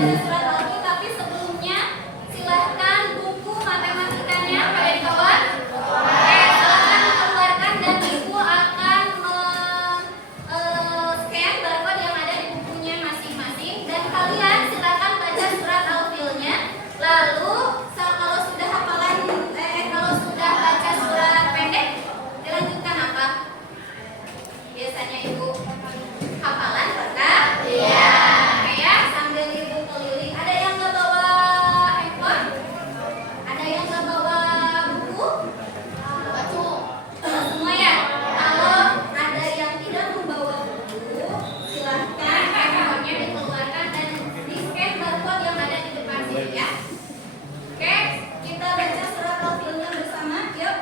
baca surat lagi, tapi sebelumnya silahkan buku matematikanya pada di kawan. Oke, silahkan dikeluarkan dan ibu akan scan barcode yang ada di bukunya masing-masing, dan kalian silahkan baca surat al-filnya. Lalu kalau sudah kalau sudah baca surat pendek, dilanjutkan apa? Biasanya ibu hafalan, Kak? Iya. Oke ya, sambil ibu keliling. Ada yang nggak bawa handphone? Ada yang nggak bawa buku? Semua ya? Kalau ada yang tidak membawa buku, silahkan handphonenya dikeluarkan dan di-scan barcode yang ada di depan sini ya. Oke, kita baca surat al-filnya bersama. Yuk.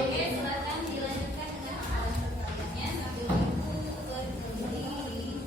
Oke, silakan dilanjutkan dengan hafalan pertanyaannya sambil ibu berkeliling.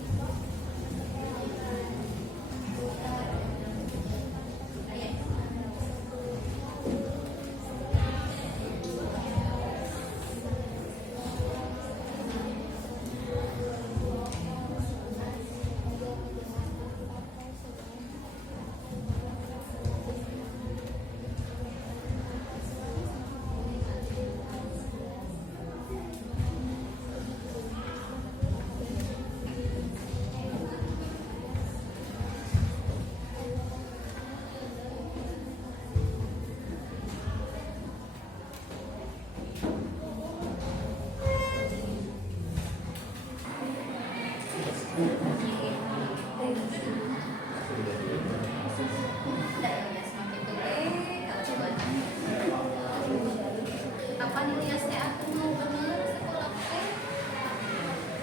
Apa nih lias teh aku mau bener sekolah teh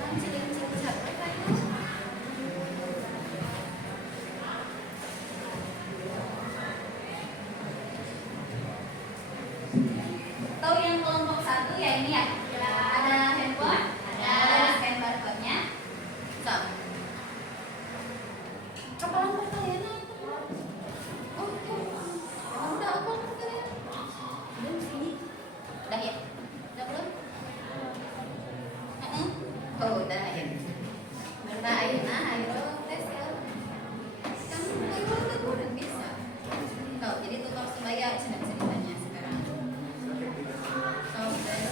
kan cing capek kayu. Tahu yang kelompok 1 ya ini ya? Ada handphone? Ada scan barcode-nya. So. Kapalan kalian aku? Oh, udah aku kalian. Belum sih. Udah ya? Udah belum? Oh, udah ya. Udah ayo tes ya. Kamu udah bisa. Tuh, jadi tutor sebaya sudah bisa ditanya sekarang. Tes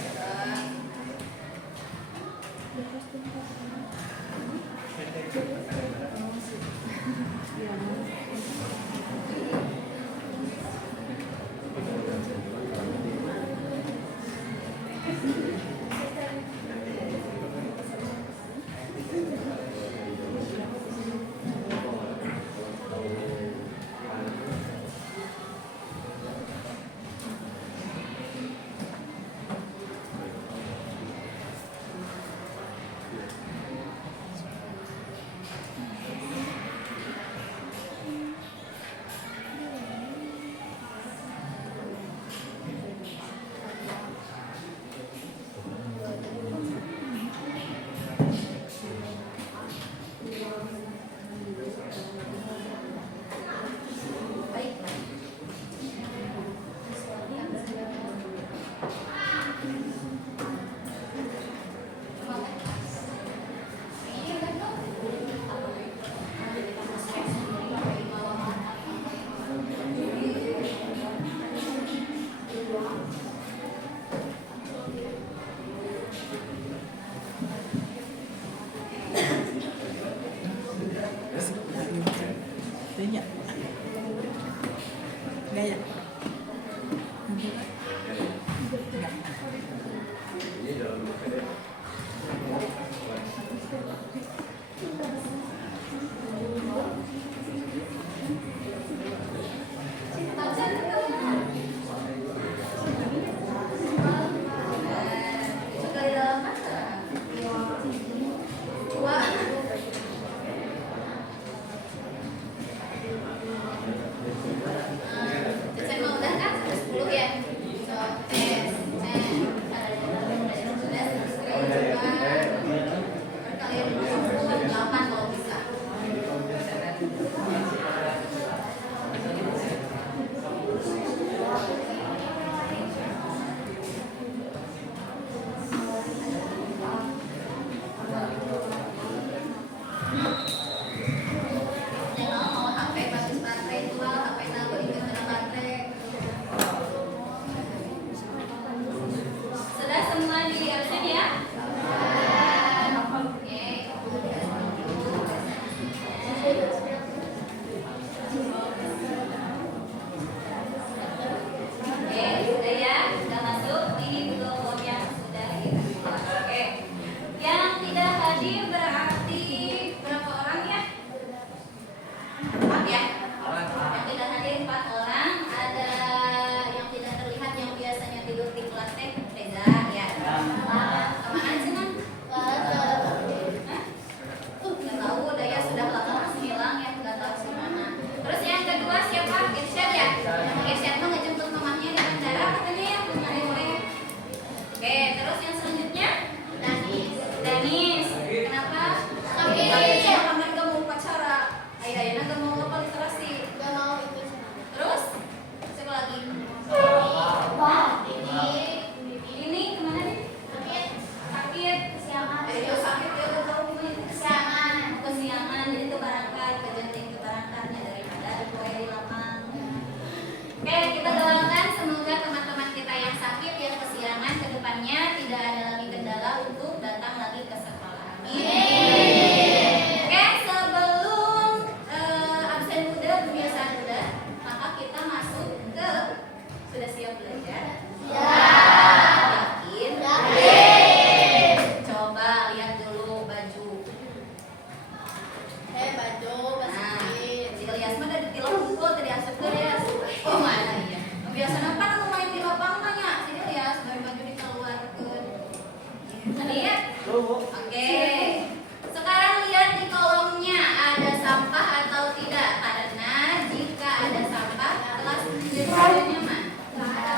Oke. Sekarang lihat di kolomnya ada sampah atau tidak. Karena jika ada sampah, kelas menjadi nyaman. Ada.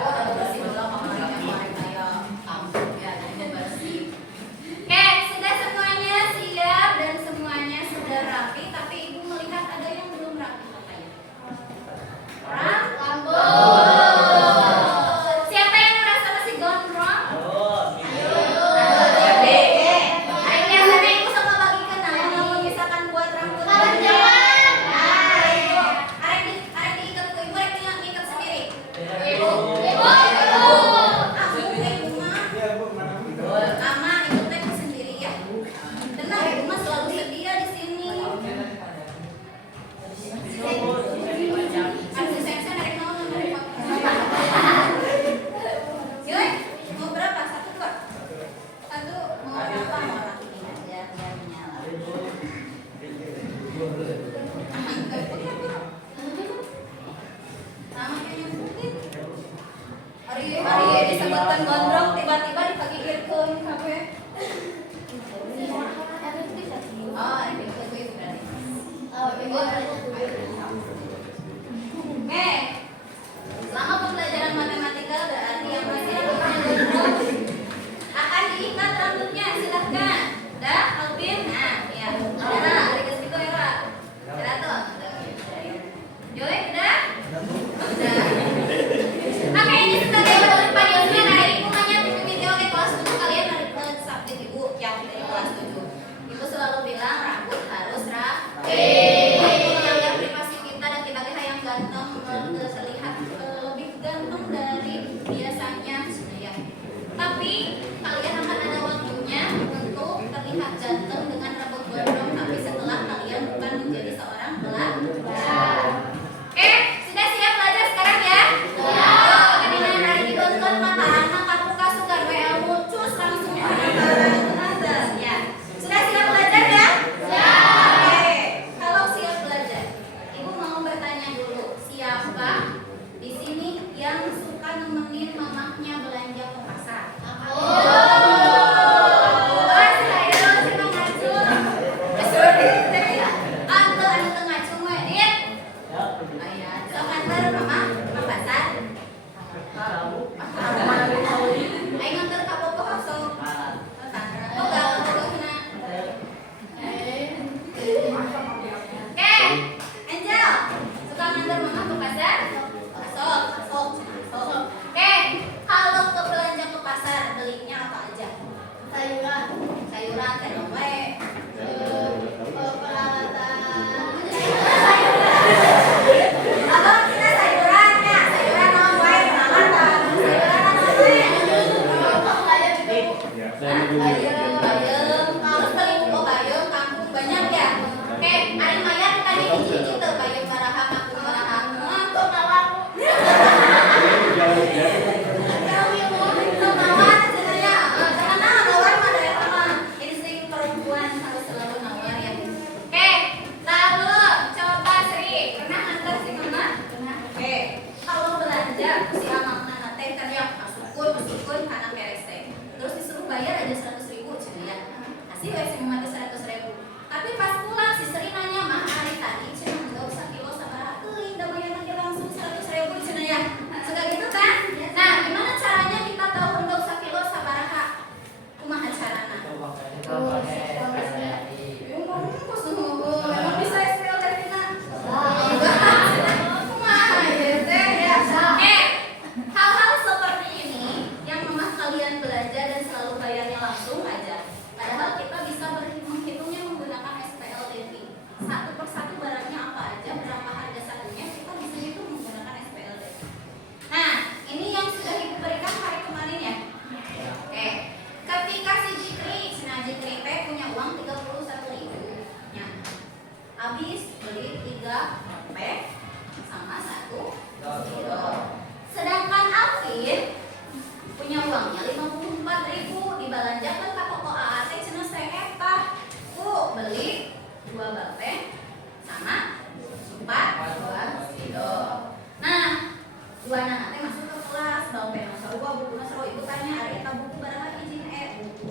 Oh, bersih dulu kamarnya kemarin kayak ampun ya, jadi bersih. Oke, sudah semuanya siap dan semuanya sudah rapi. Tapi ibu melihat ada yang belum rapi katanya. Siapa yang merasa masih gondrong? Ayo sana ibu sama bagikan kalau misalkan buat rambut. Arek diikat ku ibu, arek ngikat sendiri. Ibu Mama ibu teh sendiri ya. Tenang, ibu mah selalu sedia di sini. Aduh, saya narik naon narik Yoi, mau berapa? Satu dua? Satu mau berapa? Mau lagi ini aja biar menyala. Sama kayaknya mungkin. Hari disebutkan gondrong tiba-tiba dipagigirkeun kabeh. Oh, ini itu berarti. Oke. Selama pembelajaran matematika berarti yang masih rambutnya gondrong akan diikat rambutnya, silahkan. Dah, Alvin. Nah, ya. Era, regas itu Era. Era tuh. Yoi, udah? Udah. Oke, ini sebagai menurut panitia dari ibu hanya video ke kelas 7 kalian harus subjek ibu yang dari kelas 7. Ibu selalu bilang rambut harus rapi. Menjaga privasi kita dan kita yang ganteng terlihat lebih ganteng dari biasanya ya. Tapi kalian akan ada waktunya untuk terlihat ganteng dengan rambut gondrong. Tapi setelah kalian bukan menjadi seorang pelajar. Oke, sudah siap belajar sekarang ya? Ya. Kemudian hari ditonton mata anak kamu suka ilmu cus langsung belajar ya. Sudah siap belajar ya? Ya. Oke. Kalau siap belajar, ibu mau bertanya dulu, siapa di sini yang suka nemenin mamahnya belanja ke pasar? Sayuran, terong, buku tanya ada eta buku barang izin buku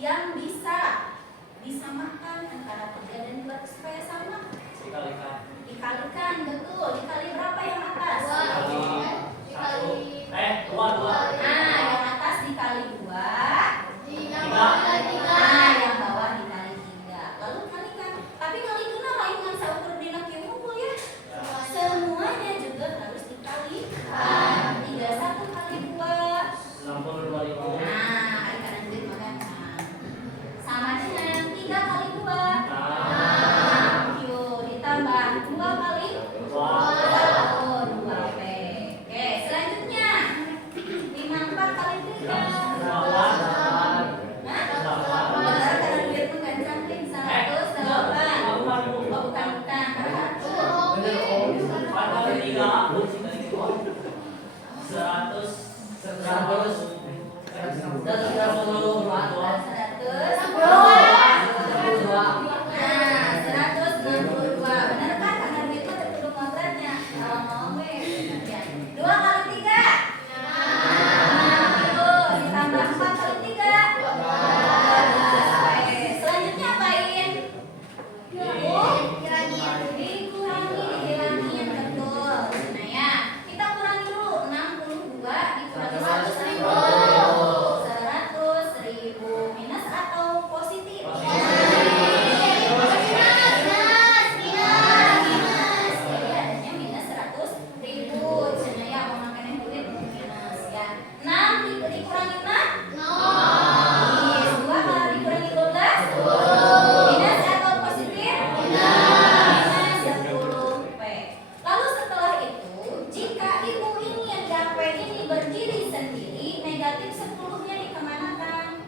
yang bisa disamakan antara 3 dan 2 supaya sama. Dikalikan, betul. Dikali berapa yang atas? Dua. Nah, yang atas dikali 2. Tiga. Nah, yang bawah dikali 3. Lalu kalikan. Tapi kali kena lain dengan saukur dina kieu ngumpul ya. Semuanya juga harus dikalikan. 31 kali 2. 62.000. Nah, kalikan duit mah gampang. Sama dengan 3 kali 2. Yuk, ditambah 2 kali 2P. Oke, selanjutnya 54 kali 3. Benar, karena duit mah gak cantik. 108. Oh, bukan. 162. Benar kan? Karena duit mah terkudu modratnya. Mau we. 2 kali 3. 6 kilo. Ditambah 4 kali 3. 12. Selanjutnya apain? Dihilangin, betul. Nah ya, kita kurangi dulu. 62 dikurangi 100.000. 100.000 minus atau positif? Minus. Jadi adanya minus 100.000. Cina ya, mau makan duit minus ya. 6 dikurangi 6? Yes. 2 kali dikurangi 12? Minus atau positif? Minus 10P. Lalu setelah itu, jika ibu ingin dan P ini berdiri sendiri, negatif 10-nya dikemanakan?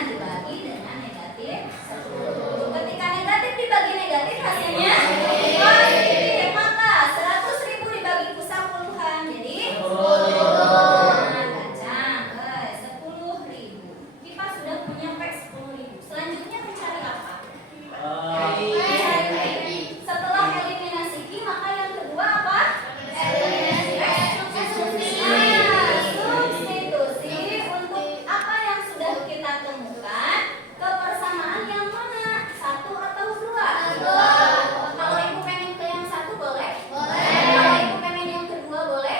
Dibagi dengan negatif 10. Ketika negatif dibagi negatif hasilnya positif. Maka 100.000 dibagi ku 10-an jadi 10.000. Kita sudah punya P 10.000. Selanjutnya mencari apa? Setelah eliminasi Q, maka yang kedua apa? Substitusi untuk apa yang sudah kita temukan ke persamaan yang mana? 1 atau 2? Kalau ibu pengen ke yang 1 boleh? Kalau ibu pengen yang kedua boleh?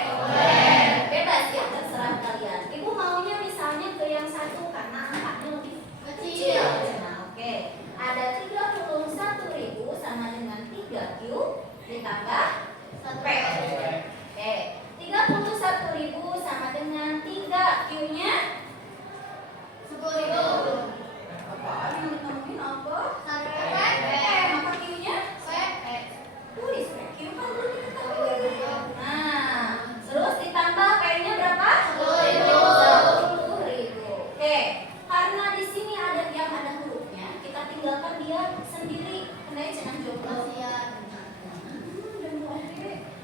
Bebas ya, terserah kalian. Ibu maunya misalnya ke yang 1 karena angkanya lebih kecil. Nah, oke. Ada 31.000 sama dengan 3Q ditambah P. Oke. 31.000 sama dengan 3Q-nya 10.000. Apaan yang ditemuin apa? Maka Q-nya tulis Q kan belum diketahui. Nah, terus ditambah P-nya berapa? 10.000. Oke. Karena di sini ada yang ada hurufnya, kita tinggalkan dia sendiri. Kendai cenah jomblo.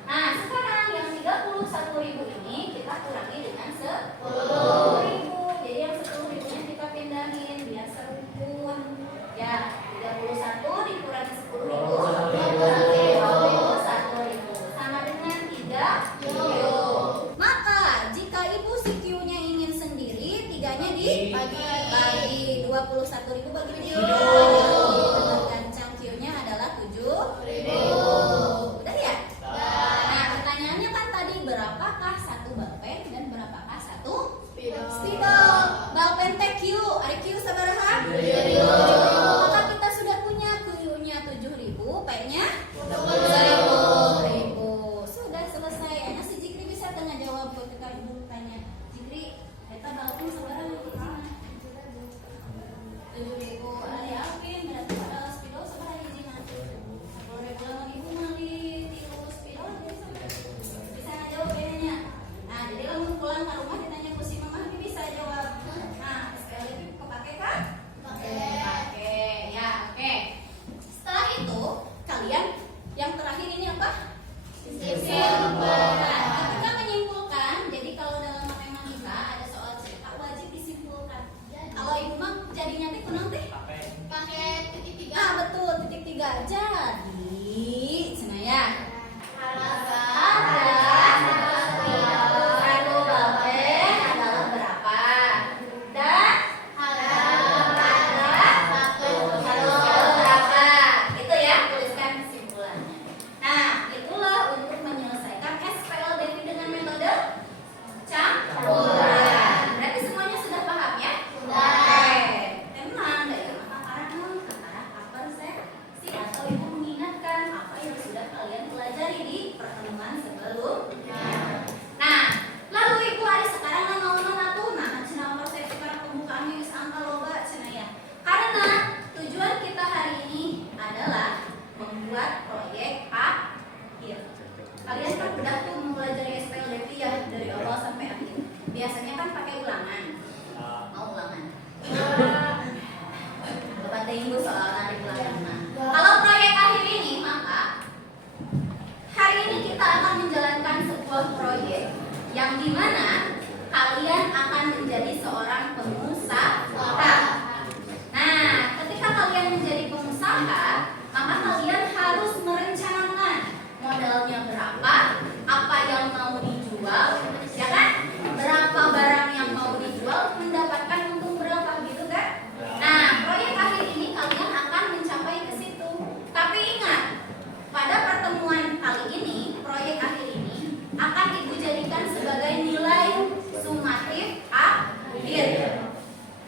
Nah, sekarang yang 31.000 ini kita kurangi dengan 10.000. Jadi yang 10.000-nya kita pindahin biar seruput. Ya, 31 dikurangi 10.000. 21.000 sama dengan 3Q. Maka jika ibu si Q-nya ingin sendiri, 3-nya dibagi 21.000 bagi 7. Gancang Q-nya adalah 7.000. Udah ya? Nah, pertanyaannya kan tadi berapakah satu balpen dan berapakah satu spidol? Balpen teh Q, ada Q sabaraha? 7. Maka kita sudah punya Q-nya 7.000, P-nya 10.000. Sudah selesai. Ana si Jikri bisa tengah jawab ketika ibu tanya, Jikri, eta balpen sabaraha? 7.000. Ada yakin?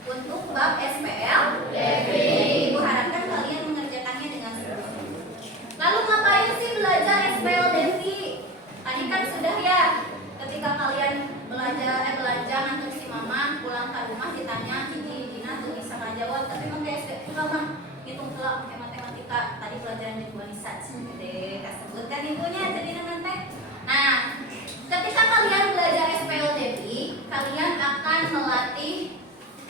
Untuk bab SPL Ibu harapkan kalian mengerjakannya dengan sungguh-sungguh. Lalu ngapain sih belajar SPL Devi? Tadi kan sudah ya, ketika kalian belajar ngantuk si mama pulang ke rumah ditanya Dina tuh bisa nggak jawab, tapi mangga SPL mah hitung kelak pakai matematika. Tadi pelajaran visualisasi deh, sebutkan ibunya jadi dengan teh. Nah, ketika kalian belajar SPL Devi, kalian akan melatih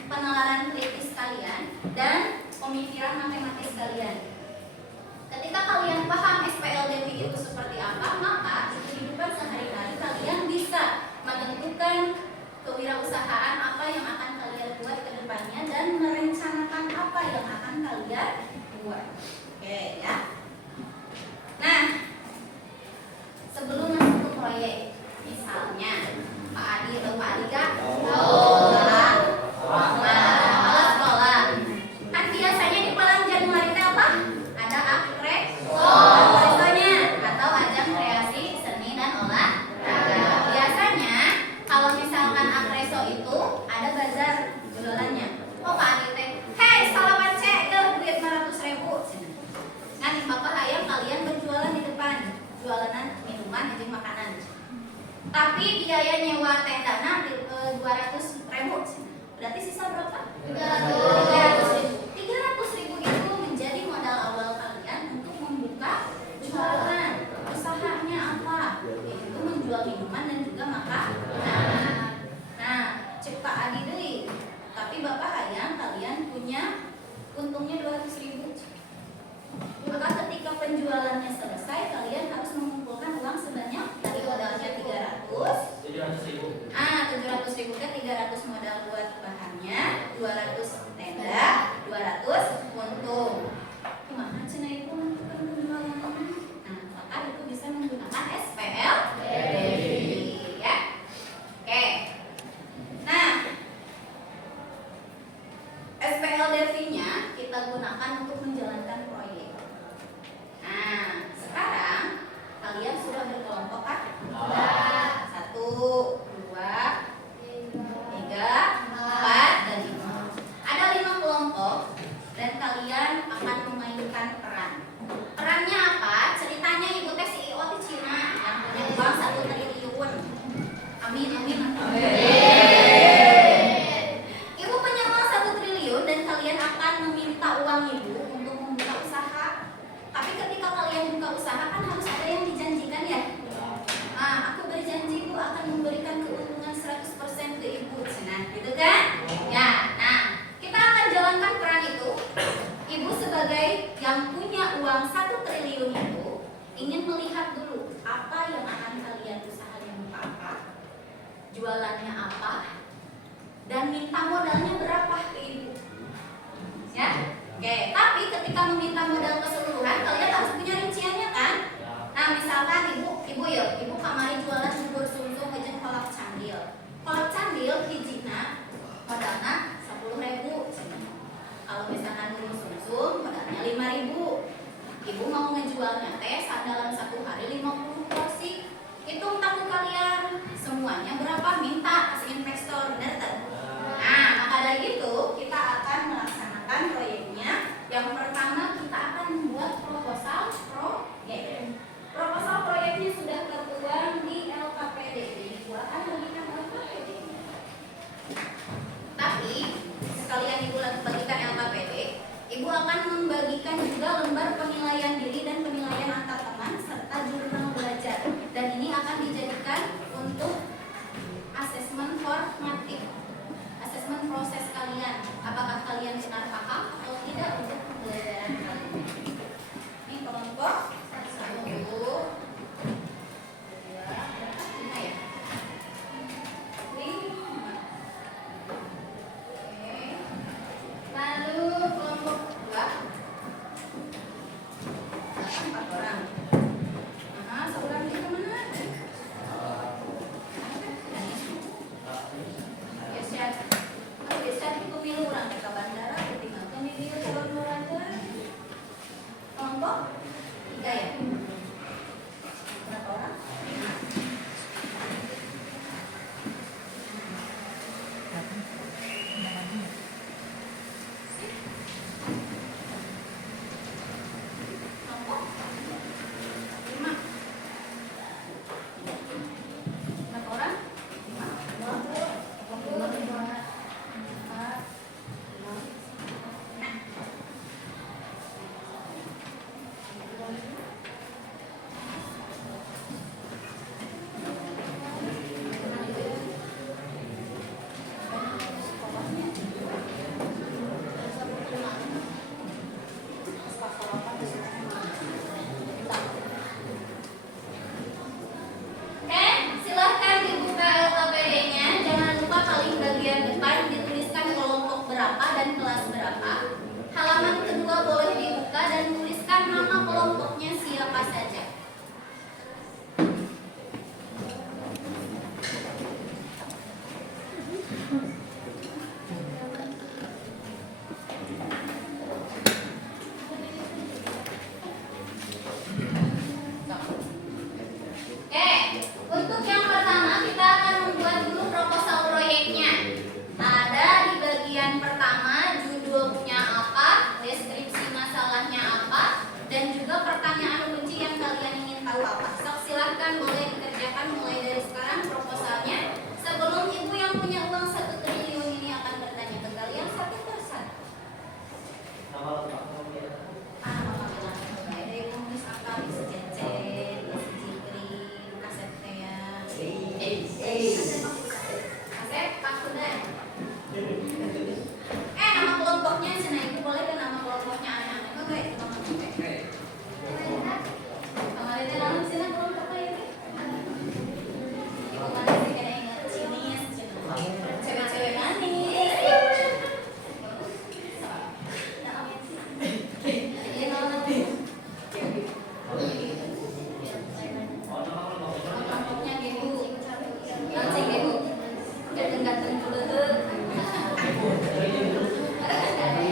penalaran kritis kalian dan pemikiran matematis kalian. Ketika kalian paham SPL Devi itu seperti apa, maka di kehidupan sehari-hari kalian bisa menentukan kewirausahaan apa yang akan kalian buat ke depannya dan merencanakan apa yang akan kalian buat. Oke ya. Nah, sebelum masuk ke proyek, misalnya Pak Adi atau Pak Adika sekolah. Kan biasanya di bulan Januari itu apa? Ada akresonya atau ajang kreasi seni dan olahraga. Biasanya kalau misalkan akreso itu ada bazar jualannya. Oh Pak Adi teh, hei salaman cek ke duit 500.000. Nanti bapak ayam kalian berjualan di depan, jualan minuman dan makanan. Tapi biaya nyewa tendana 200.000. Berarti sisa berapa? 300.000. 300.000 itu menjadi modal awal kalian untuk membuka jualan. Usahanya apa? Yaitu menjual minuman dan juga makanan. Nah, cek Pak Adi deui. Tapi bapak ayam kalian punya untungnya 200.000. Maka ketika penjualannya selesai, kalian harus mengumpulkan uang sebanyak dari modalnya 700.000 kan 300 modal buat bahannya, 200 tenda, 200 untung. Kumaha cenah itu menentukan penjualan? Nah, maka itu bisa menggunakan SPL Devi ya. Oke. Nah, SPL Devi-nya kita gunakan untuk menjalankan proyek. Nah, sekarang kalian sudah berkelompok kan? 1, 2, 3, 4, dan 5. Ada 5 kelompok dan kalian akan memainkan peran. Perannya apa? Ceritanya ibu teh CEO di Cina yang punya uang 1 triliun. Amin, amin, amin. Ibu punya uang 1 triliun dan kalian akan meminta uang ibu untuk membuka usaha. Tapi ketika kalian buka usaha kan harus ada yang dijanjikan ya. Nah, aku berjanji ibu akan memberikan keuntungan 100% ke ibu. Nah, gitu kan? Ya, nah, kita akan jalankan peran itu. Ibu sebagai yang punya uang 1 triliun itu ingin melihat dulu apa yang akan kalian usahanya apa, jualannya apa, dan minta modalnya berapa ke ibu. Ya, oke. Tapi ketika meminta modal keseluruhan, kalian harus punya rinciannya kan? Nah, misalkan ibu kamari jualan bubur sumsum jeung kolak candil. Kolak candil hijina modalna 10.000. Kalau misalkan bubur sumsum modalnya 5.000. Ibu mau ngejualnya teh dalam 1 hari 50 porsi. Hitung tahu kalian semuanya berapa, minta ke investor, benar tak? Nah, maka dari itu kita akan melaksanakan proyeknya. Yang pertama kita akan membuat proposal proyek. Proposal proyeknya sudah tertuang di LKPD. Ibu akan bagikan LKPD. Tapi sekalian ibu bagikan LKPD, ibu akan membagikan juga lembar penilaian diri dan penilaian antar teman serta jurnal belajar. Dan ini akan dijadikan untuk asesmen formatif, asesmen proses kalian. Apakah kalian benar paham atau tidak untuk pembelajaran kalian. Ini kelompok 1, 2, 5 ya. 5. Oke. Lalu kelompok 2.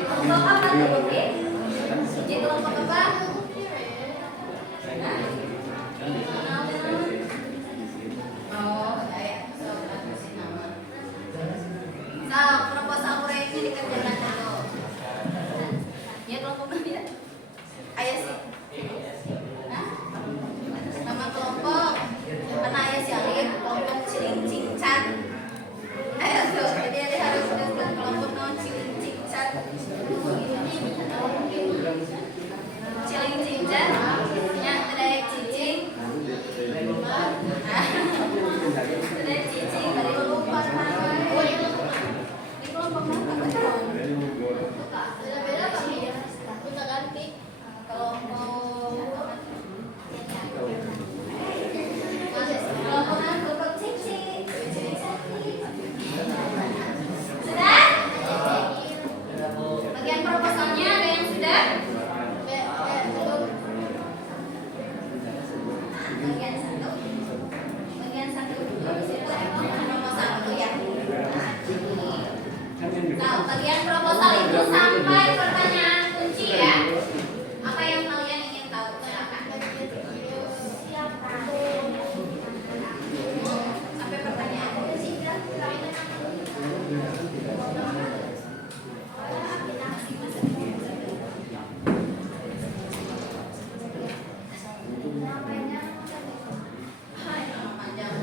Kelompok apa tuh, Budi? Di kelompok apa? Oh, ya. So, proposal proyeknya dikerjakan dulu. Ya, kelompok mana ya? Ayo sih. Hah? Nama kelompok. Karena ayah si Alif, kelompok Ciling-Cingcat. Ayo tuh, jadi ada harus buat kelompok non Ciling-Cingcat. Ciling-Cingcat. Ya, ada cicing. Ada cicing dari kelompok mana? Di kelompok mana? Beda-beda kami ya. Kita ganti. Kalau mau kelompok cicing. Sudah? Bagian proposalnya ada yang sudah? Bagian satu dulu. Di situ proposal dulu ya. Nah, bagian proposal itu sampai pertanyaan kunci ya. Apa yang kalian ingin tahu? Silakan. Sampai pertanyaan kunci.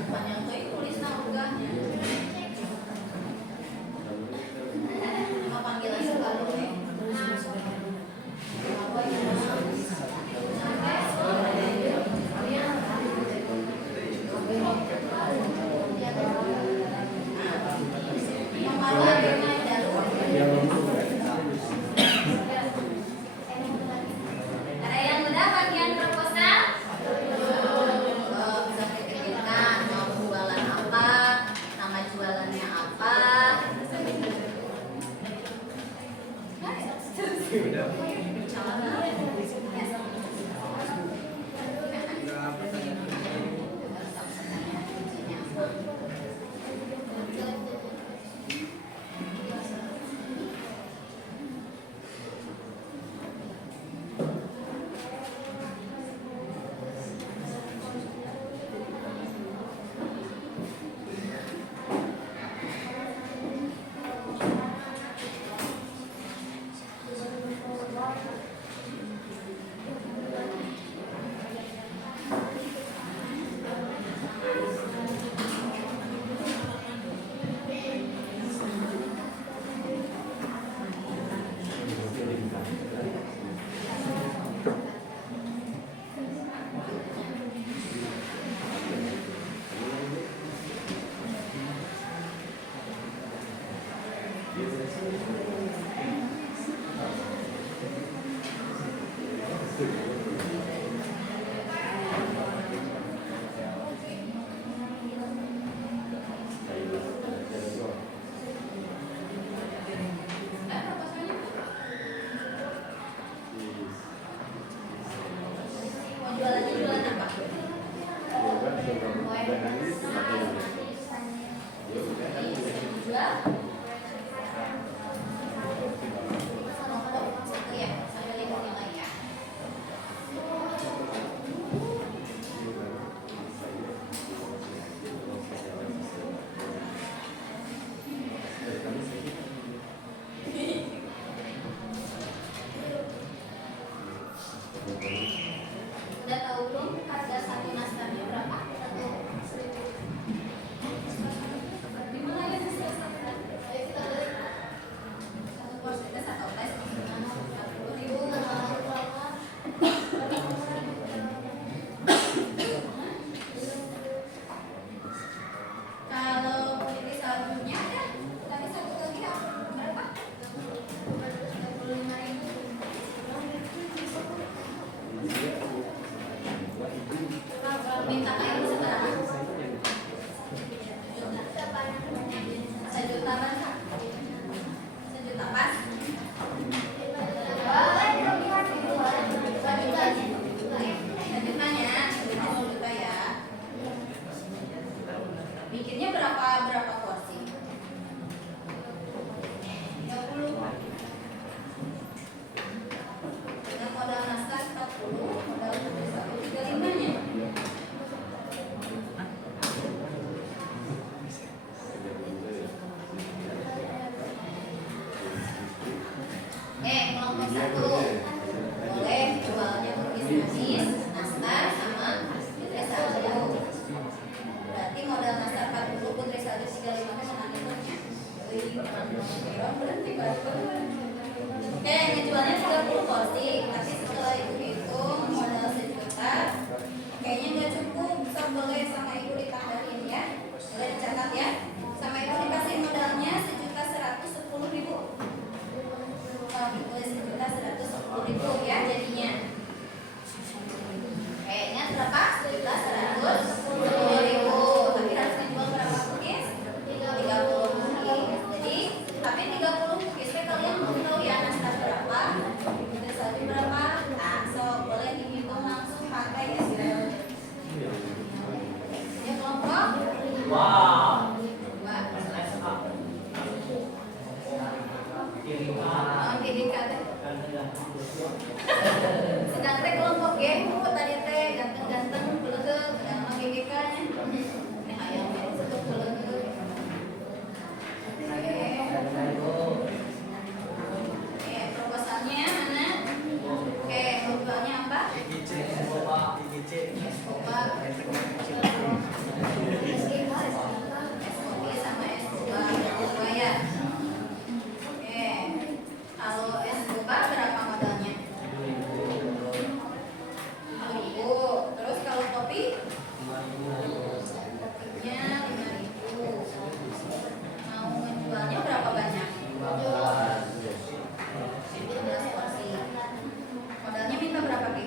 Panjang tuh tulis naugahnya. Mau panggilan sekali. Ada yang udah bagian proposal? Bisa dipikirkan mau jualan apa, nama jualannya apa. Udah tahu belum harga satu nastarnya berapa? Di mana ya? Ayo kita beli. Satu porsi kita satu tes. 40.000. Kalau ini satunya ada, tadi satu lagi berapa? 35.000. Minta kayak seberapa? Sejuta pas? kelompok 1 boleh jualnya Cookies Manis, nastar sama Putri Salju. Berarti modal nastar 40, Putri Salju 35 menang itunya. Berarti oke, ngejualnya 30 porsi, tapi setelah itu hitung modal 1 juta, kayaknya nggak cukup. So, boleh sama ibu ditambahin ya, boleh dicatat ya. Sama ibu dikasih modalnya 1.110.000. Kalau ditulis 1.110.000 ya jadinya. Ingat berapa? 1.110.000. Tapi harus menjual berapa cookies? 30 cookies. Jadi, tapi 30 cookies kalian mau tahu ya nastar berapa? Terus tadi berapa? Nah, so boleh dihitung langsung pakai Excel. Ya kelompok? Wow. Sedang teh kelompok gemu tadi teh ganteng-ganteng belegeg nama GGK-nya. Ini ayam sebut belegeg. Oke, proposalnya mana? Oke, proposalnya apa? SKOP sama S2 ya. Oke, kalau S2 berapa modalnya? 1.000. Terus kalau kopi? Kopinya 5.000. Mau menjualnya berapa banyak? 15 porsi. Modalnya minta berapa Ki?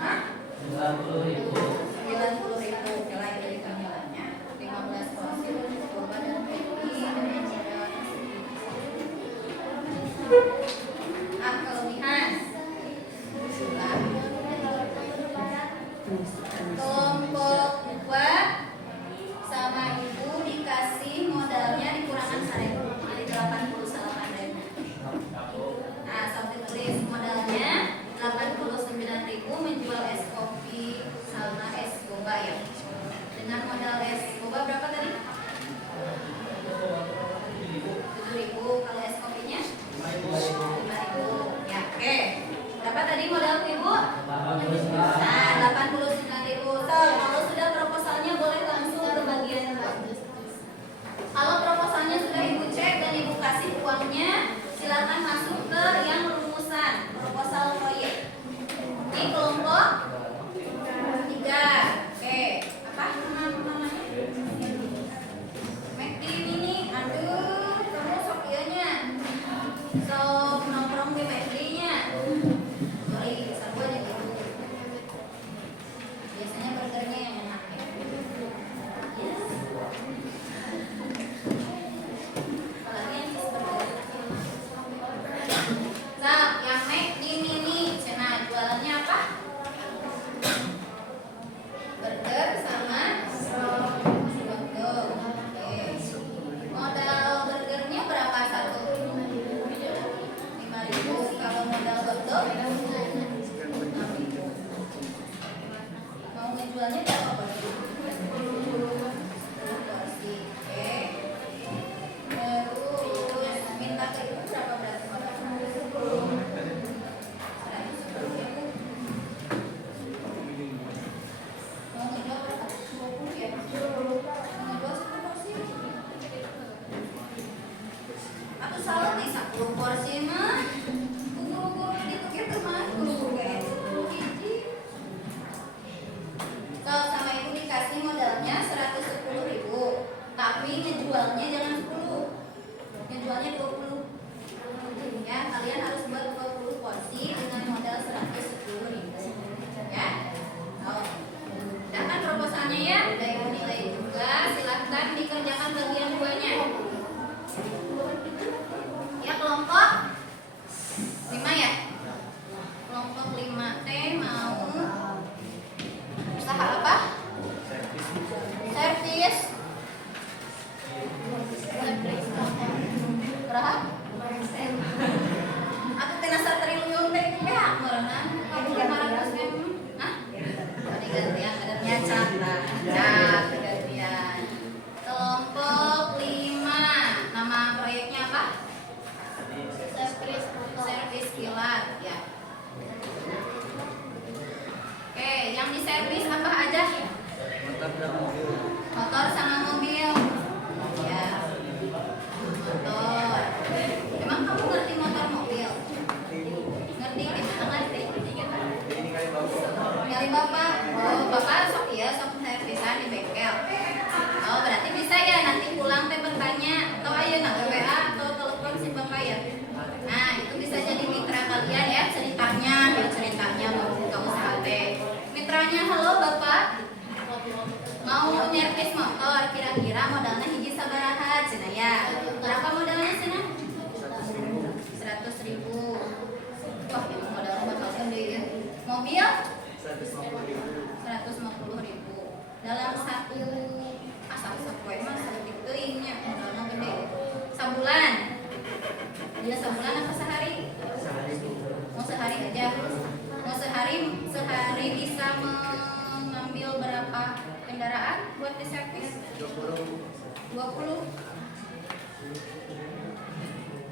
Hah? 90.000. Oke, lain dari kamilanya. 15 porsi uji coba dan kopi dengan modal. Kelebihan. Kelompok 2 sama ibu dikasih modalnya dikurangan 1.000, jadi 89.000. Nah, sampai tulis modalnya 89.000 menjual es kopi sama es boba ya. Dengan modal es boba berapa tadi? 7.000. Kalau es kopinya 5.000. Ya, oke. Berapa tadi modal ibu? Nah, 89.000. So, kalau sudah proposalnya boleh langsung ke bagian 2. Kalau proposalnya sudah ibu cek dan ibu kasih uangnya, silakan masuk ke yang rumusan proposal proyek. Ini kelompok 3. Oke, apa namanya? McD ini, aduh, kamu sok ianya. Sok nongkrong di McD-nya. Sorry, sarwa aja gitu. Biasanya burgernya yang enak ya. Yes. Apalagi yang cheeseburger. Nah, yang McD mini, cina jualannya apa? Burger sama hotdog. Oke. Modal burgernya berapa satu? 5.000. Kalau modal hotdog 6.000. Mau ngejualnya berapa porsi? 10 porsi. Oke. Terus minta ke ibu berapa berarti modal? 110.000. Mau ngejual berapa? 20 ya? Mau ngejual 10 porsi? Aku salah nih 10 porsi mah. Guru-guru gitu gitu mah. Guru-guru kayak 10 biji. So, sama ibu dikasih modalnya 110.000. Tapi ngejualnya jangan 10. Ngejualnya 20. Ya, kalian harus buat 20 porsi dengan modal 110.000. Ya. Oh. Udah kan proposalnya ya? Udah ibu nilai juga. Silahkan dikerjakan bagian 2-nya. Ya, kelompok 5 ya? Kelompok 5 teh mau usaha apa? Servis. Servis kilat ya. Oke, yang diservis apa aja? Motor sama mobil. Ya. Motor. Emang kamu ngerti motor mobil? Ngerti? Gimana ngerti? Nyari bapak. Oh, bapak sok ya, sok servisan di bengkel. Oh, berarti bisa ya nanti pulang teh bertanya atau ayo nak WA atau telepon si bapak ya. Nah, itu bisa jadi mitra kalian ya ceritanya mau buka usaha teh. Mitranya, halo bapak, mau nyervis motor, kira-kira modalnya hiji sabaraha cenah ya. Berapa modalnya cenah? 100.000. Wah, ini modalnya bakal gede ya. Mobil 150.000. Dalam satu asal sapoe mah sedikit teuingnya modalnya gede. Sabulan. Dia sebulan apa sehari? Mau sehari aja. Mau sehari bisa mengambil berapa kendaraan buat diservis? 20.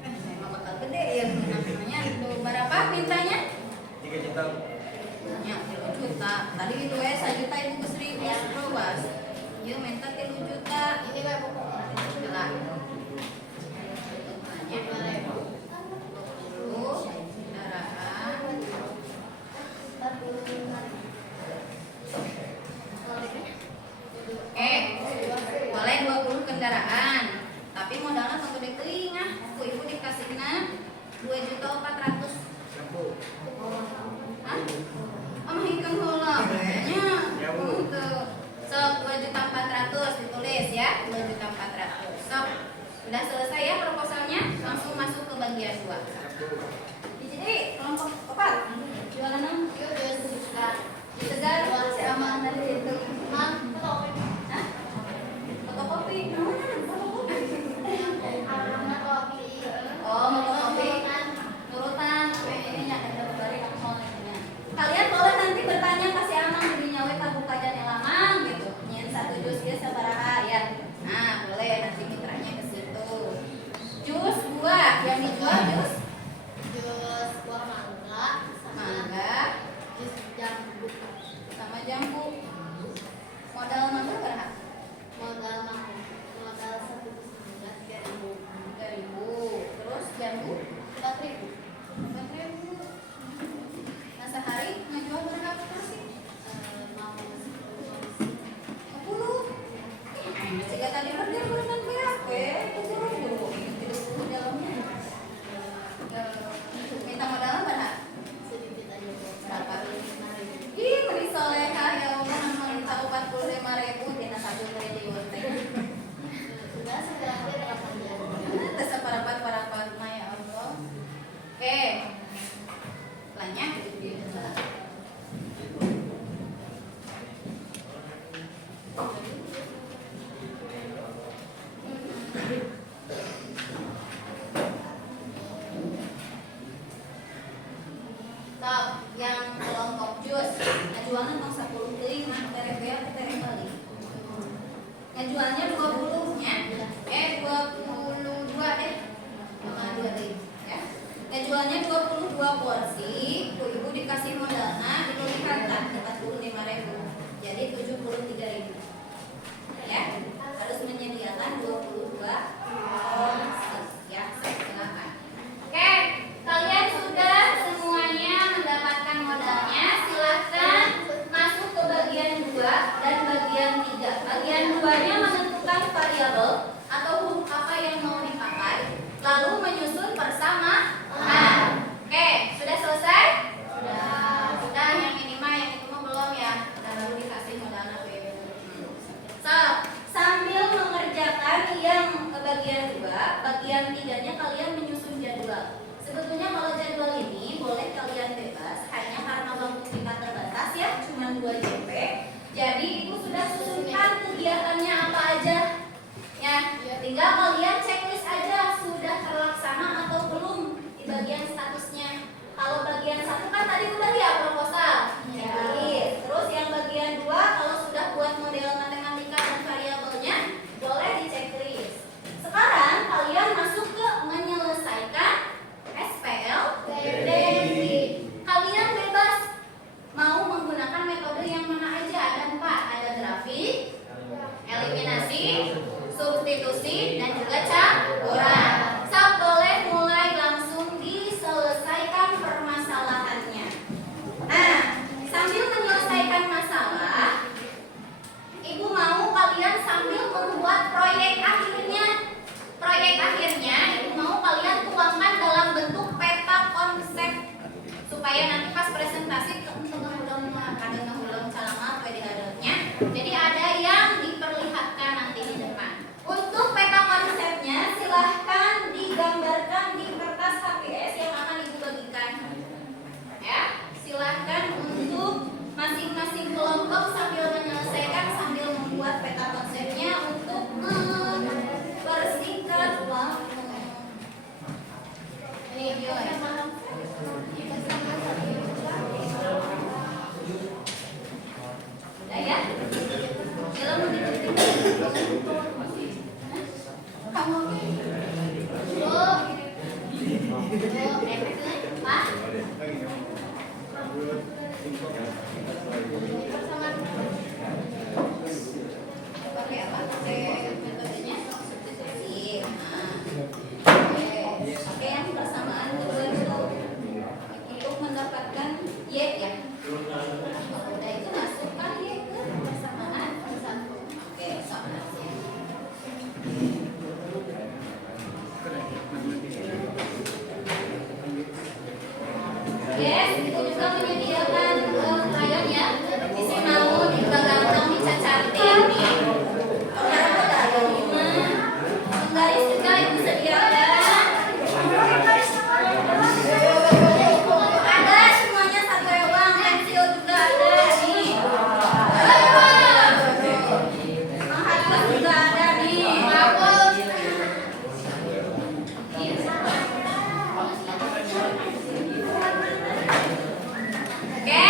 Memang bakal gede ya namanya. Berapa mintanya? 3 juta. Ya, 3 juta. Tadi itu 1 juta ibu ke 1.000 terus. Dia minta 3 juta. Ini mah pokoknya. Lah. Boleh 20 kendaraan, tapi modalnya satu gede teuing ah. Ku ibu dikasihna 2.400.000. Hah? Hitung heula kayaknya. Sok 2.400.000 ditulis ya, 2.400.000. Sok. Sudah selesai ya proposalnya, langsung masuk ke bagian 2. Jadi kelompok 4 jualan nang segar si aman tadi itu. Hah? Fotokopi. Oh, fotokopi. Nurutan. Ini nyata balik aku mau nanya. Kalian boleh nanti bertanya ke si Amang di nyawe kabupaten yang lamang gitu. Nyen 1 jus dia sabaraha ya. Nah, boleh nanti mitranya ke situ. Jus buah yang dijual jus buah mangga jus jambu sama jambu. Modal mangga berapa? modal 1.300.000. 3.000. Terus jambu 4.000. 4.000. Nah, sehari ngejual berapa porsi? Mau 10. 10. Jika tadi berarti bulan BAP itu buru-buru itu dalamnya. Minta modalnya berapa? Sedikit aja Berapa? 5.000. Ih, beri solehah ya Allah, minta 45.000 dina 1 triliun teh. Sudah sekarang dia dapat aja. Teh saparapat-parapat mah ya Allah. Oke. Lanjut. Top, yang kelompok jus, ngajualnya tong 10 teuing mah tere bea ke tere bali. Ngajualnya 20 nya. 22 deh. Sama 2 teuing ya. Ngajualnya 22 porsi, ku ibu dikasih modalna dituliskan tak 45.000. Jadi 73.000. Ya. Harus menyediakan 22 porsi ya. Silakan. Oke, kalian sudah semuanya mendapatkan modalnya. Silahkan masuk ke bagian 2 dan bagian 3. Bagian 2-nya menentukan variabel atau huruf apa yang mau dipakai, lalu menyusun persamaan. Oke, sudah selesai? Sudah. Yang ini mah, yang itu mah belum ya. Baru dikasih modalnya So, sambil mengerjakan yang ke bagian 2, bagian 3-nya kalian menyusun jadwal. Sebetulnya kalau jadwal ini boleh kalian bebas, hanya karena waktu kita terbatas ya, cuma 2 JP. Jadi ibu sudah susunkan kegiatannya apa aja. Ya, tinggal kalian checklist aja sudah terlaksana atau belum di bagian statusnya. Kalau bagian 1 kan tadi udah ya proposal. Checklist. Terus yang bagian 2 kalau sudah buat model matematika dan variabelnya boleh di checklist. Sekarang kalian masuk ke menyelesaikan video ya. Udah ya? Kalau mau diketik kamu Pak? Pakai apa? Pakai metodenya substitusi. Oke, yang persamaan kedua itu untuk mendapatkan Y ya. Udah itu masukkan Y ke persamaan. Oke, sama ya. Yes, itu juga menyediakan krayon ya. Di sini mau juga gampang dicacatin nih. Kalau udah ada 5, penggaris juga itu sediakan. Ada semuanya satu uang, pensil juga ada nih. Menghapus juga ada nih. Oke,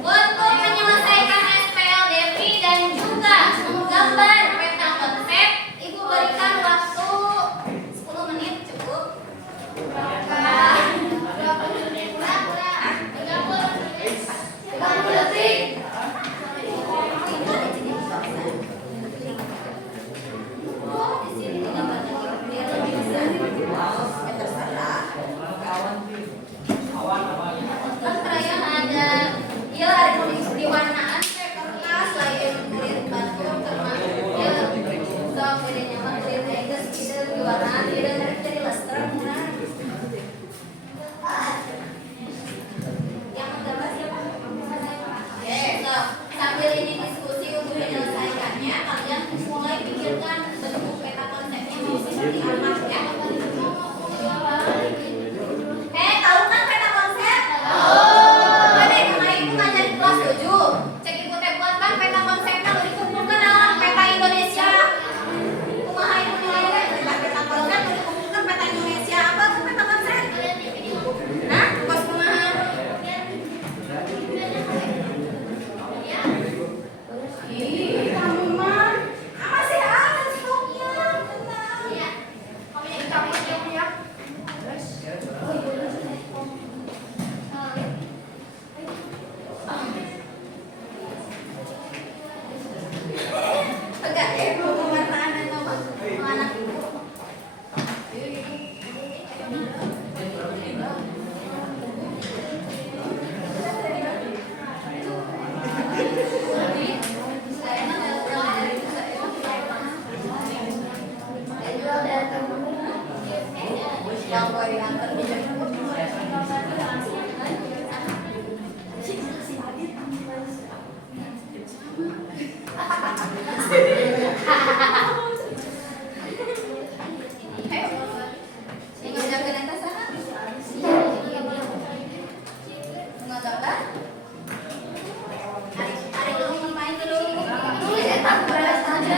untuk menyelesaikan SPLDP dan juga menggambar peta konsep, Ibu berikan waktu 10 menit cukup. 30 detik. Oh, di sini gambarnya dia lebih besar. Terserah. Kan krayon ada dia ada diwarnaan kayak kertas lain kulit batu termasuk dia so bedanya mah kulit itu tidak diwarnaan tidak dari lester murah. Yang menggambar siapa? Oke, so sambil ini diskusi untuk menyelesaikannya kalian mulai pikirkan bentuk peta konsepnya mau seperti apa ya. Tahu kan peta konsep? Tadi kemarin itu ngajar di kelas 7. Cek ibu teh buat kan peta konsepnya udah dikumpulkan dalam peta Indonesia. Kumaha ibu nilainya peta konsep udah dikumpulkan peta Indonesia. Apa tuh peta konsep? Hah? Kos kumaha? Ih, kamu mah apa sih ada stoknya? Iya. Kamu yang cabut ya. Enggak ya, mau pewarnaan atau mau anak ibu? Yang boleh diantar dijemput. Ini ngerjakan yang tas sana? Nggak gambar? Hari dulu ngapain dulu? Tulis ya tak beres aja.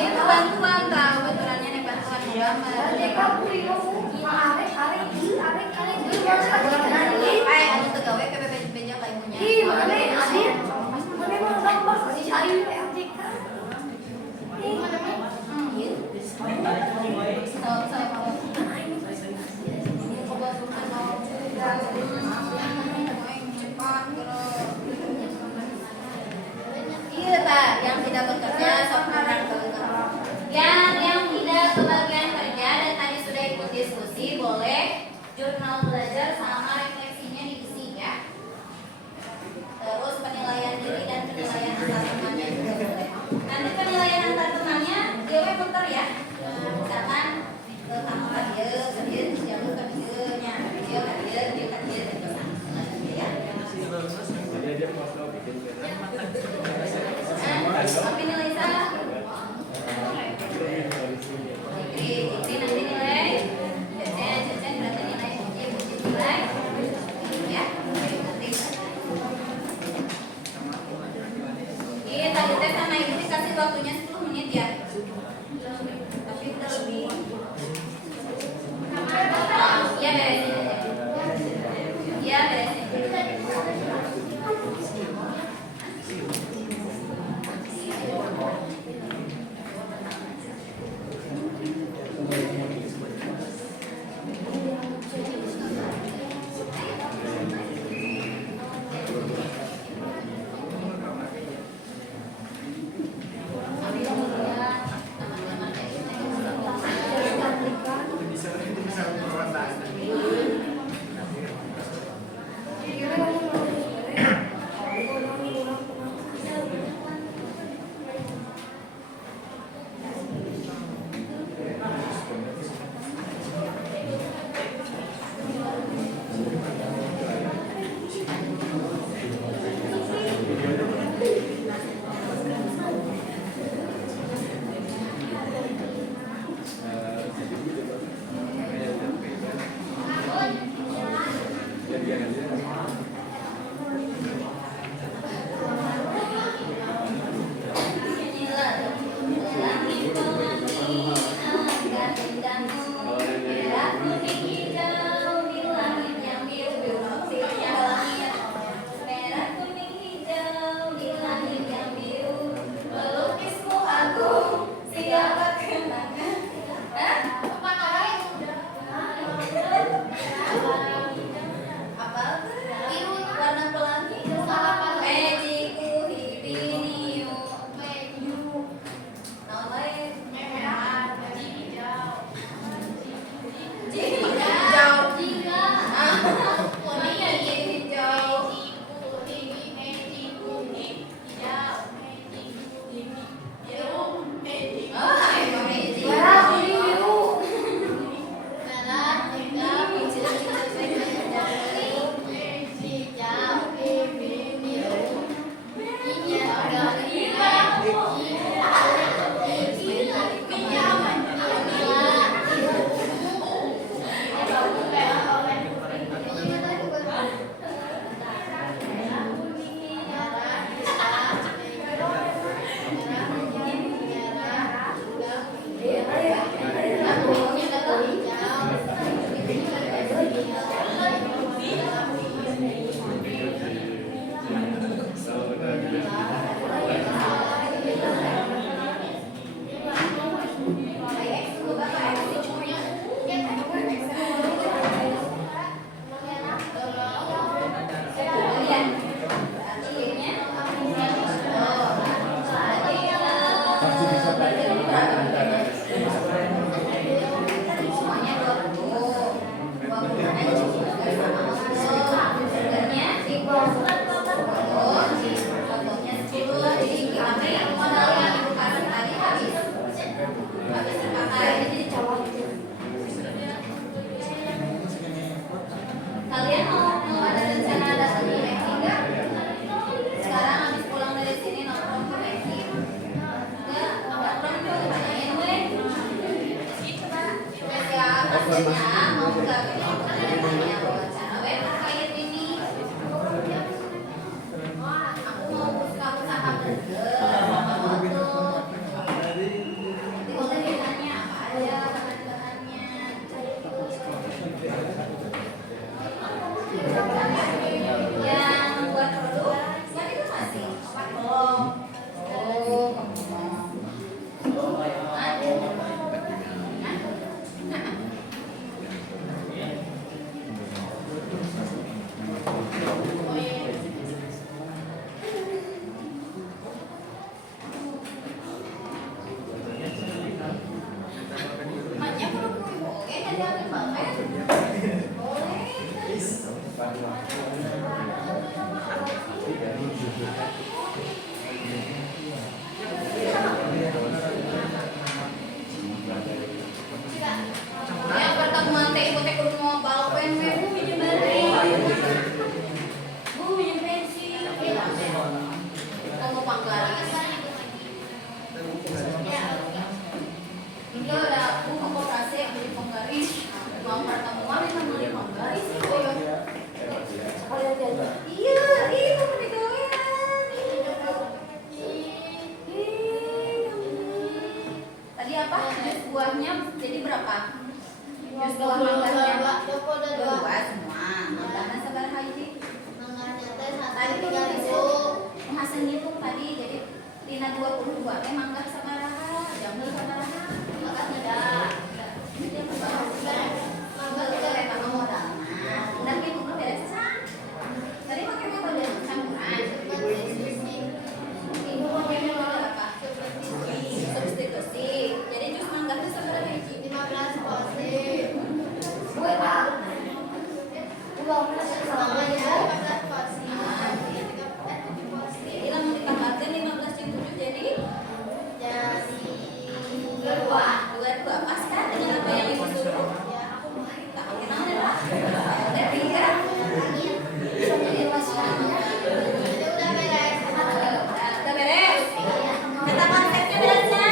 Itu bantuan tahu betulannya nih bantuan gambar. Anu tegawe ke beja kayak punya. Iya tak, yang tidak bekerja sok menang yang tidak kebagian kerja dan tadi sudah ikut diskusi boleh jurnal belajar sama refleksinya diisi ya. Terus penilaian diri dan penilaian antar temannya juga boleh. Nanti penilaian antar temannya dia muter ya. Misalkan kamu kadir, jalur kadirnya, dia kadir ya. Tapi nilai saya Ikri nanti nilai Cece berarti nilai Akhirnya mau buka ini wawancara terkait ini. Aku mau usaha betul. Nanti boleh ditanya apa aja bahan-bahannya. Yang buat produk, kan itu masih apa belum? Oh, maknya kalau boleh jadi ambil banget. Boleh. Ya pertemuan teh ibu teh kudu mau balpen we bu minjem bari. Bu minjem bensin. Kamu panggaris. Enggak ada aku mau koperasi yang beli panggaris. Mau pertemuan yang beli panggaris sih koyo. Iya, itu pendidikan. Tadi apa? Jus buahnya jadi berapa? Jus buah mangganya dua semua. Mangganya seberapa hiji? Tadi Hasan ngitung tadi jadi Tina 22 teh mangga sabaraha? Jambu sabaraha? Mangga tidak. Dia mangga kereta modal. Udah gitu beres san. Tadi pakai modal dia campuran. Ibu pakai modal apa? Substitusi. Jadi jus mangga itu seberapa hiji? 15 porsi. Berapa? 15 porsi. Jadi lamun ditambahkeun 15 jeung 7 jadi dua pas kan dengan apa yang ibu suruh? Tak kenal deh lah. Udah tiga. Jadi pas udah beres. Udah beres. Kata konsepnya beresnya.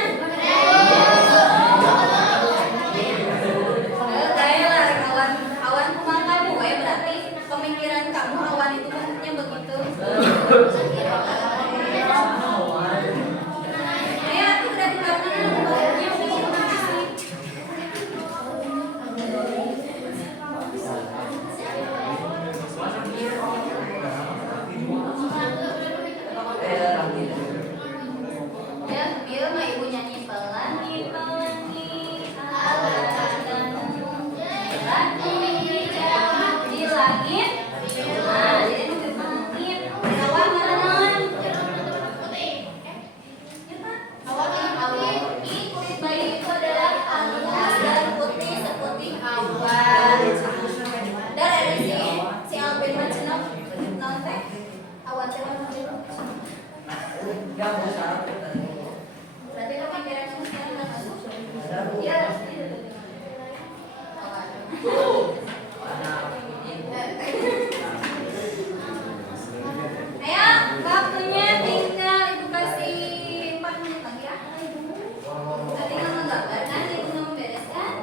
Kayak lah awan kumaha kamu ya berarti pemikiran kamu awan itu bentuknya begitu. Ya aku udah di kanan baunya udah panas nih. Ya, biar mah ibu nyanyi pelangi ala gantung di langit. Nah, jadi mungkin langit awan naon? Kulit bayi itu adalah halus dan putih seperti awan. Dari si Albin Macenok naon teh? Awan teh warna biru. Berarti lo pikiran kamu sekarang nggak masuk? Iya. Ayo, waktunya tinggal ibu kasih 4 menit lagi ya. Nanti kamu menggambar kan, ibu mau bereskan.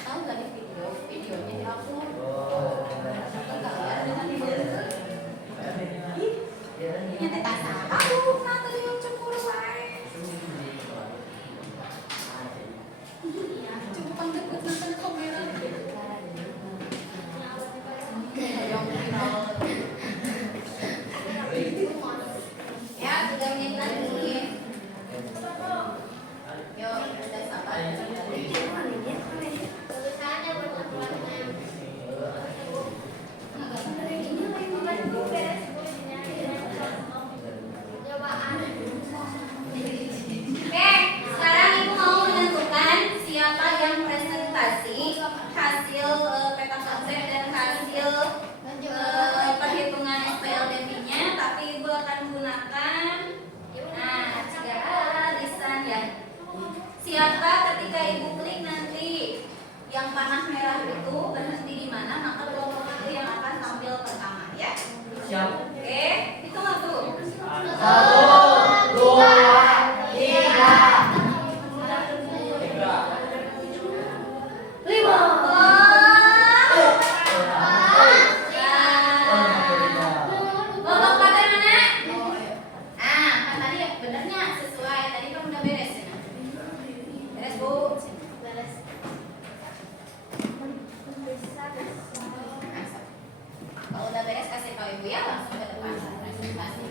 Tahu nggak di videonya diupload? Nyata tak salah. Aku nggak tadi yang cemburu wae. Siapa ketika ibu klik nanti yang panah merah itu berhenti di mana, maka kelompok itu yang akan tampil pertama ya. Siap. Oke, hitung aku. 1, 2, 3. 5. Kelompok 4 yang mana? Ah, kan tadi ya benernya sesuai. Tadi kamu udah beres ya? Beres Bu. Beres. Kalau udah beres kasih tahu ibu ya, langsung ke depan presentasi.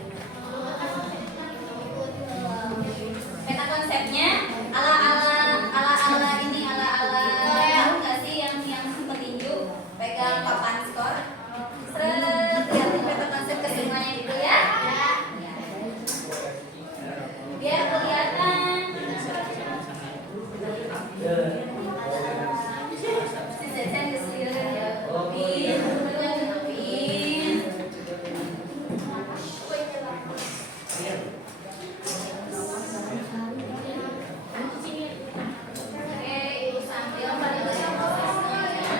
Peta konsepnya ala ini ala tahu nggak sih yang petinju pegang papan skor, seret lihatin peta konsep kesemuanya gitu ya. Ya. Biar kelihatan. Si Zen keseliru ya. Pin. Oke, ibu sambil pada baca prosesnya ya.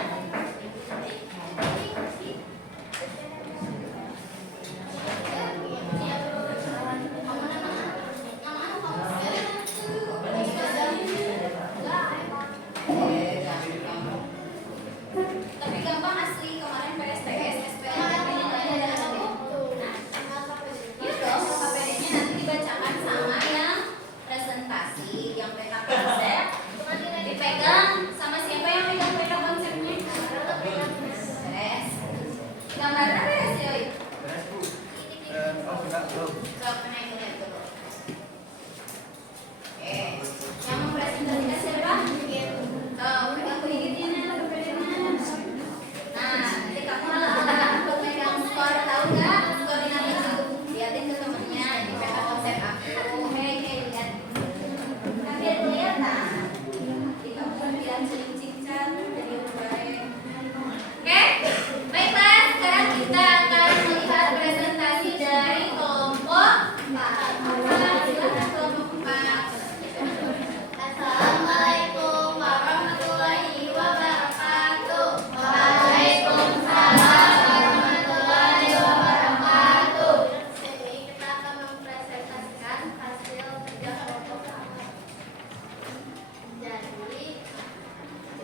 Tapi gampang asli kemarin PSTS, SPLDP-nya nggak ada dalam buku. Nah, iya dong, KPD-nya nanti dibacakan sama yang presentasi, yang peta konsep. Dipegang sama siapa yang pegang peta konsepnya? Beres. Gambarnya beres ya, Wi? Coba naik lihat dulu. Oke, yang mempresentasikan siapa? Pegang kuingitnya nih, KPD-nya. Nah, nanti kamu ala-ala untuk megang skor, tahu nggak? Skorin itu, liatin ke temennya di peta konsep aku. Hei, lihat. Kan biar kelihatan. Jadi kamu kan bilang cincin-cincin, jadi baik. Oke, baiklah. Sekarang kita akan melihat presentasi dari kelompok 4. Silakan kelompok 4. Assalamualaikum warahmatullahi wabarakatuh. Waalaikumsalam warahmatullahi wabarakatuh. Ini kita akan mempresentasikan hasil kerja kelompok kami. Jadi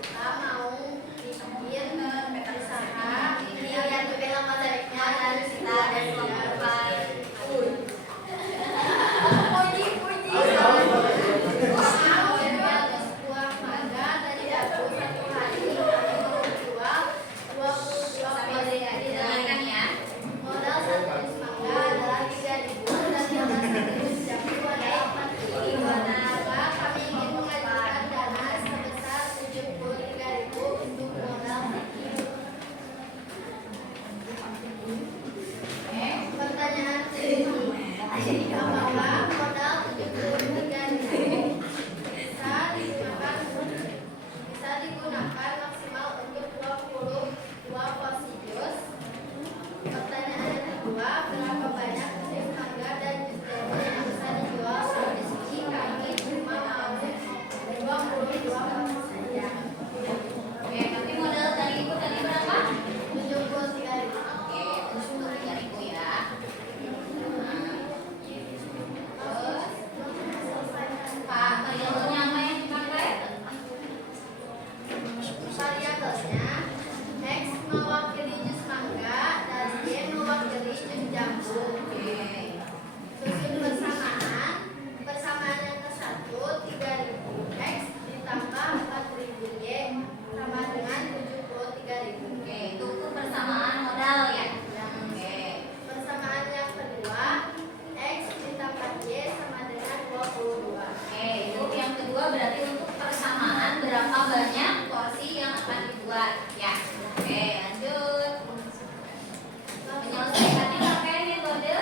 kita mau bikin bersama ini yang dibilang materinya dan kita ada kelompok baik. Puji. Ada sebuah mangga dari dapur satu hari dijual 22 Dengarkan ya. modal satu jenis mangga adalah 3.000 dan modal satu jenis jambu adalah 4.000. Maka kami ingin mengajukan dana sebesar 73.000 untuk modal 1.000. Pertanyaan apakah modal 73.000 bisa digunakan maksimal untuk 22 porsi jus? Pertanyaan yang kedua, berapa banyak jenis mangga dan jus jambu yang bisa dijual? Di sini kami cuma mau 22 porsi saja. Oke, tapi modal dari ibu tadi berapa? 73.000. Oke, terus 3.000 ya. Terus, Pak, variabelnya apa yang dipakai? Variabelnya X mewakili jus mangga dan Y mewakili jus jambu. Oke. Susun persamaan yang ke-1 3.000 X ditambah 4.000 Y sama dengan 73.000. Oke, itu persamaan modal ya. Oke. Persamaan yang kedua X ditambah Y sama dengan 22. Oke, itu yang kedua berarti untuk persamaan berapa banyak porsi yang akan dibuat ya. Oke, lanjut. Menyelesaikannya pakai metode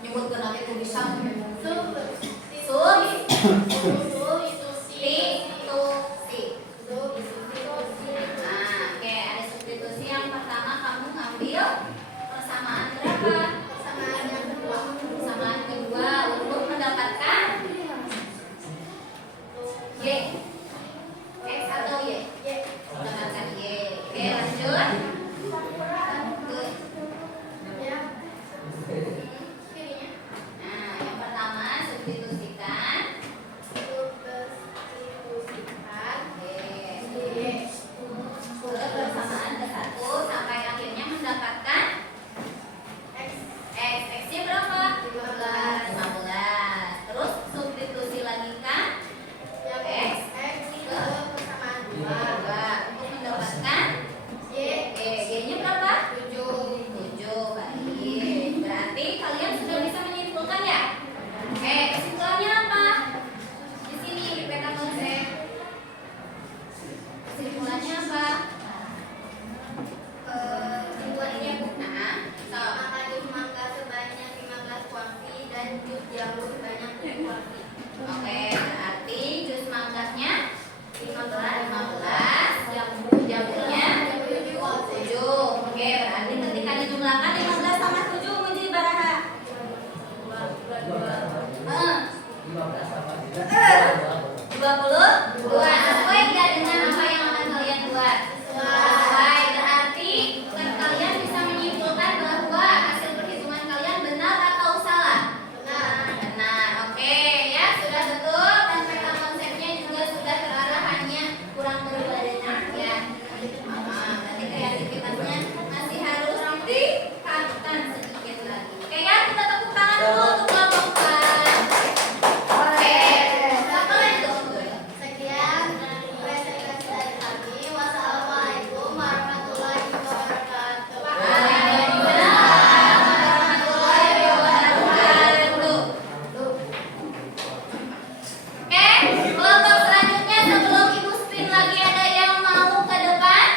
nyebut ke nanti aku bisa. Substitusi. Nah, oke, ada substitusi yang pertama kamu ngambil persamaan berapa? Persamaan yang kedua Persamaan kedua untuk mendapatkan jus jambu sebanyak 7 porsi. Oke, berarti jus mangganya 15, jambunya 7. Oke, berarti ketika dijumlahkan 15 sama 7 menjadi baraha. 22. Sesuai tidak dengan apa yang akan kalian buat? Sesuai. Berarti kalian bisa menyimpulkan bahwa hasil perhitungan kalian benar atau salah? Benar. Oke, ya sudah betul dan peta konsepnya juga sudah terarah, hanya kurang berbadannya ya. Nanti kreativitasnya masih harus ditingkatkan sedikit lagi. Oke ya, kita tepuk tangan dulu untuk kelompok A. Oke, siapa lagi tuh? Sekian presentasi dari kami. Wassalamualaikum warahmatullahi wabarakatuh. Waalaikumsalam warahmatullahi wabarakatuh. Oke, kelompok selanjutnya sebelum Ibu spin lagi, ada yang mau ke depan?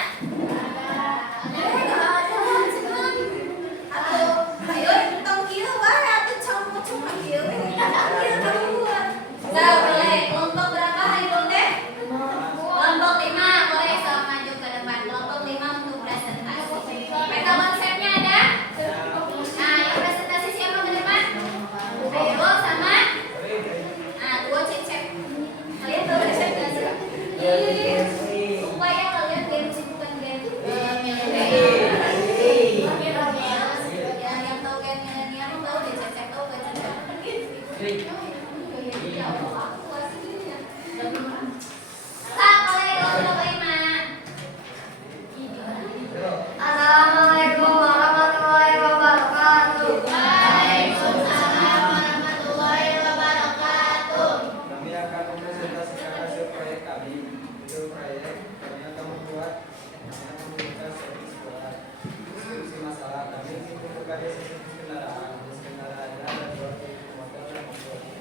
Boleh. Kelompok berapa Hairul teh? Kelompok 5, boleh sok maju ke depan. Kelompok 5 untuk presentasi. Peta konsepnya ada? Nah, yang presentasi siapa ke depan? Hairul sama? Nah, dua cecep. Kalian tahu cecep nggak sih? Supaya kalian gengsi bukan geng milenial. Yang tahu geng milenial tahu deh cecep, tahu gak cecep? Assalamualaikum warahmatullahi wabarakatuh. Waalaikumsalam warahmatullahi wabarakatuh. Kami akan mempresentasikan hasil proyek kami. Itu proyek kami akan membuat servis buat deskripsi masalah. Kami ingin membuka servis kendaraan. Jenis kendaraannya ada 2 motor dan motor.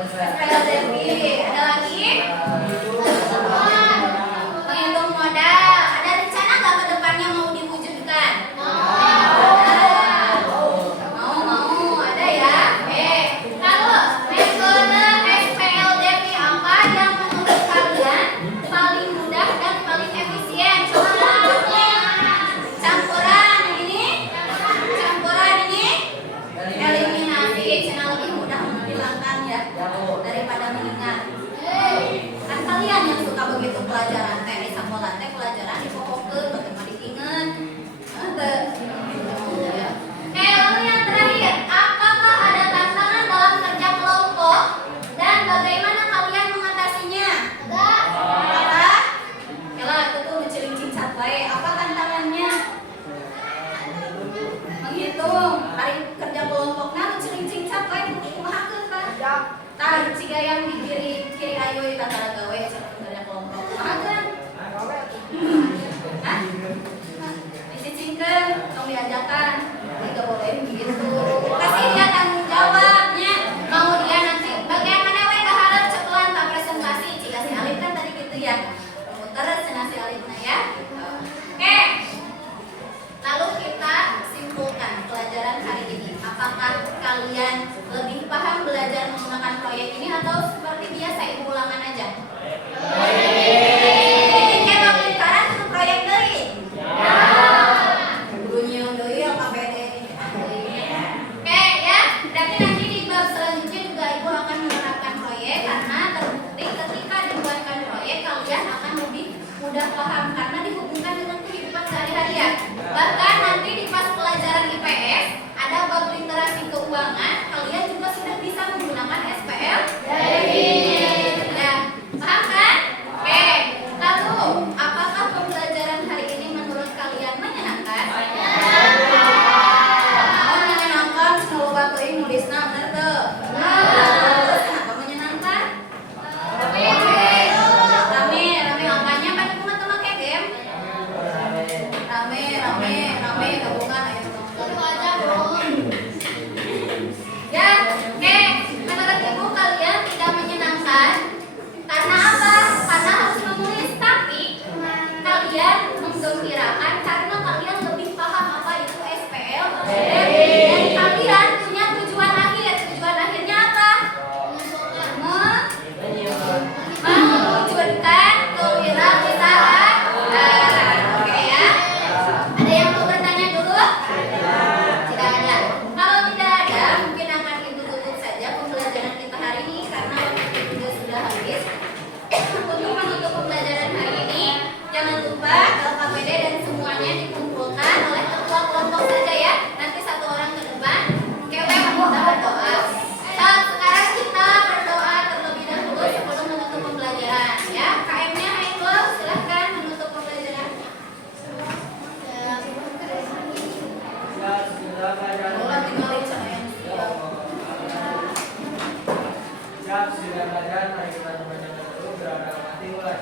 SPL Devi. Ada lagi? Menghitung modal. Ada rencana nggak ke depannya mau diwujudkan? Mau. Ada ya? Oke. Lalu metode SPL Devi apa yang menurut kalian paling mudah dan paling efisien? Coba campuran ini eliminasi. Channel lebih mudah menghilangkan ya daripada mengingat. Kan kalian yang suka begitu pelajaran teh di sakola teh pelajaran dipohokeun bagaimana diinget. Lalu yang terakhir, apakah ada tantangan dalam kerja kelompok dan bagaimana kalian mengatasinya? Apa? Yalah itu tuh ngecelincing capai. Apa tantangannya? Menghitung. Hari kerja kelompoknya ngecelincing capai kumahakeun Pak? Tah ciga yang di kiri ayo eta tara gawe kerja kelompok. Kumahakeun? Hah? Dicicingkeun, tong diajakan. Tidak boleh gitu. Kasih dia tanggung jawabnya. Mau dia nanti bagaimana we kaharep cekelan tak presentasi. Ciga si Alif kan tadi gitu ya. Muter cenah si Alifna ya. Oke. Lalu kita simpulkan pelajaran hari ini. Apakah kalian lebih paham belajar menggunakan proyek ini atau seperti biasa ibu ulangan aja? Kayak bang lingkaran itu proyek deui. Bunyi deui KPD ini. Oke ya, berarti nanti di bab selanjutnya juga ibu akan menerapkan proyek karena terbukti ketika dibuatkan proyek kalian akan lebih mudah paham karena dihubungkan dengan kehidupan sehari-hari ya. Bahkan nanti di pas pelajaran IPS ada bab literasi keuangan, kalian juga sudah bisa menggunakan SPL. Ya, paham kan? Oke. Lalu, apakah pembelajaran hari ini menurut kalian menyenangkan? Menyenangkan, selalu batuin nulisna bener tuh. Terus kenapa menyenangkan? Rame angkanya pada teman-teman kayak game. Rame gabungan ayo. Ya, menurut ibu kalian tidak menyenangkan karena apa? Karena harus menulis, tapi kalian menggembirakan karena kalian lebih paham apa itu SPL dan kalian punya tujuan akhir. Tujuan akhirnya apa? Mewujudkan kewirausahaan. Oke ya. Ada yang mau bertanya dulu? Tidak ada. Kalau tidak ada, mungkin akan ibu tutup saja pembelajaran kita hari ini karena waktu juga sudah habis. Untuk menutup pembelajaran hari ini, jangan lupa LKPD dan semuanya dikumpulkan oleh ketua kelompok saja ya. Nanti satu orang ke depan. Oke, kita berdoa. Sekarang kita berdoa terlebih dahulu sebelum menutup pembelajaran ya. KM-nya Haikul, silahkan menutup pembelajaran. Ulang tinggalin sama yang siap. Siap, sudah belajar, mari kita coba dulu berangkat mulai.